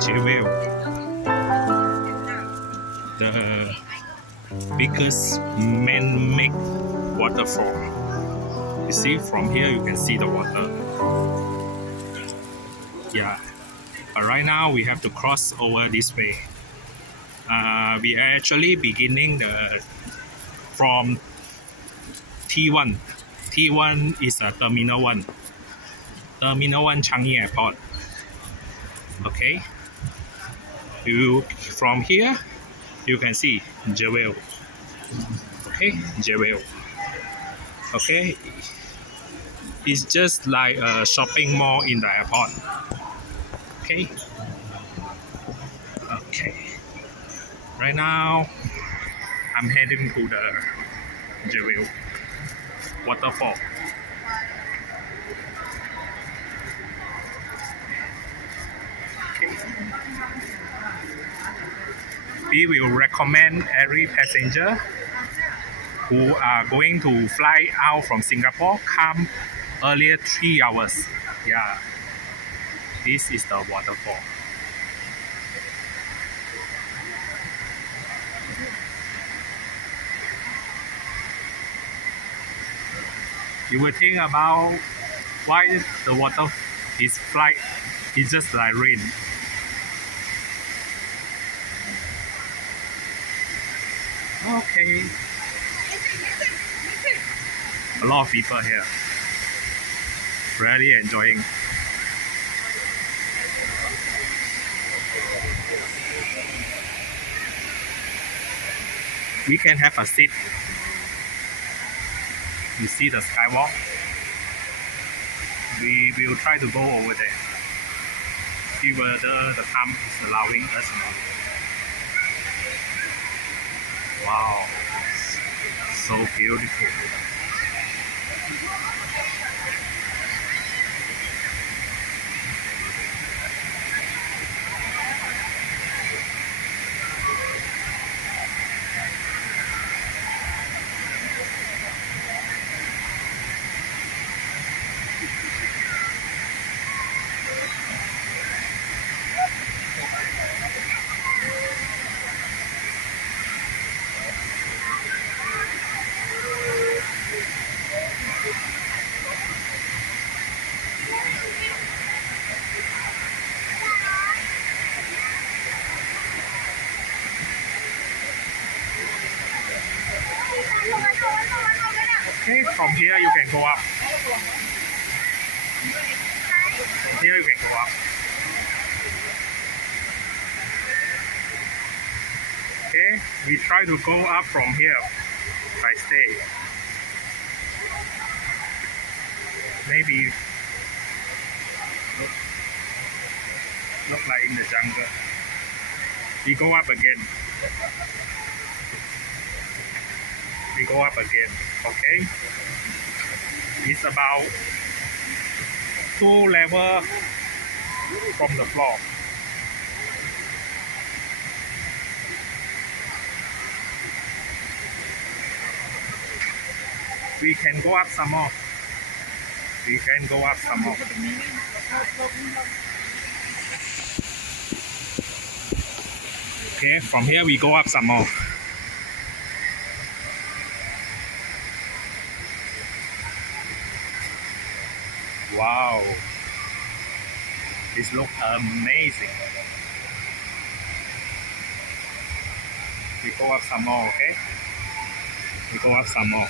Jewel, the biggest man-made waterfall. You see, from here you can see the water. Yeah, but right now we have to cross over this way. We are actually beginning from T1. T1 is Terminal 1. Terminal 1 Changi Airport. Okay. From here, you can see Jewel. Okay, Jewel. Okay. It's just like a shopping mall in the airport. Okay. Okay. Right now, I'm heading to the Jewel waterfall. Okay. We will recommend every passenger who are going to fly out from Singapore come earlier 3 hours. Yeah. This is the waterfall. You will think about why the water is flight is just like rain. Okay. A lot of people here. Really enjoying. We can have a seat. You see the skywalk? We will try to go over there. See whether the time is allowing us or not. Wow, so beautiful. Okay, from here you can go up. From here you can go up. Okay, we try to go up from here by stay. Maybe look like in the jungle. We go up again. We go up again. Okay. It's about 2 levels from the floor. We can go up some more. We can go up some more. Okay, from here we go up some more. Wow, this looks amazing. We go up some more, okay? We go up some more.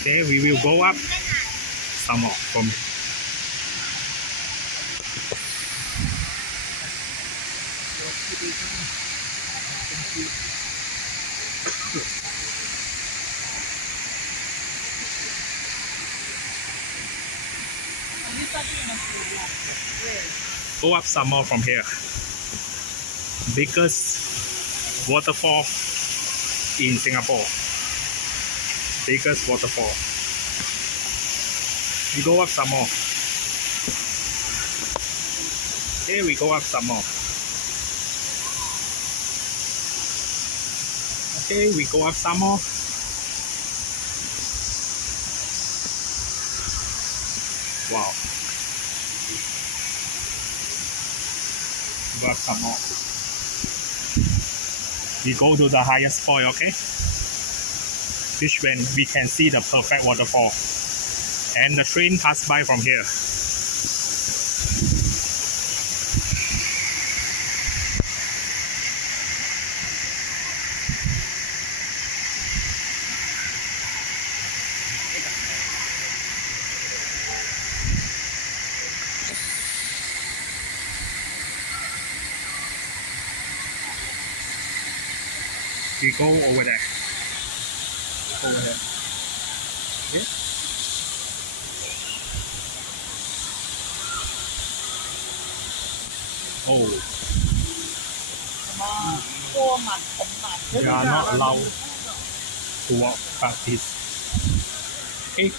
Okay, we will go up some more from go up some more from here. Biggest waterfall in Singapore. biggest waterfall. We go up some more. Okay, we go up some more. Okay, we go up some more. Wow. Go up some more. We go to the highest point, okay? Which when we can see the perfect waterfall. And the train pass by from here. We go over there. Over there. Okay. Oh, ตัวหมัดผมหมัด we are not allowed to walk past this. Okay.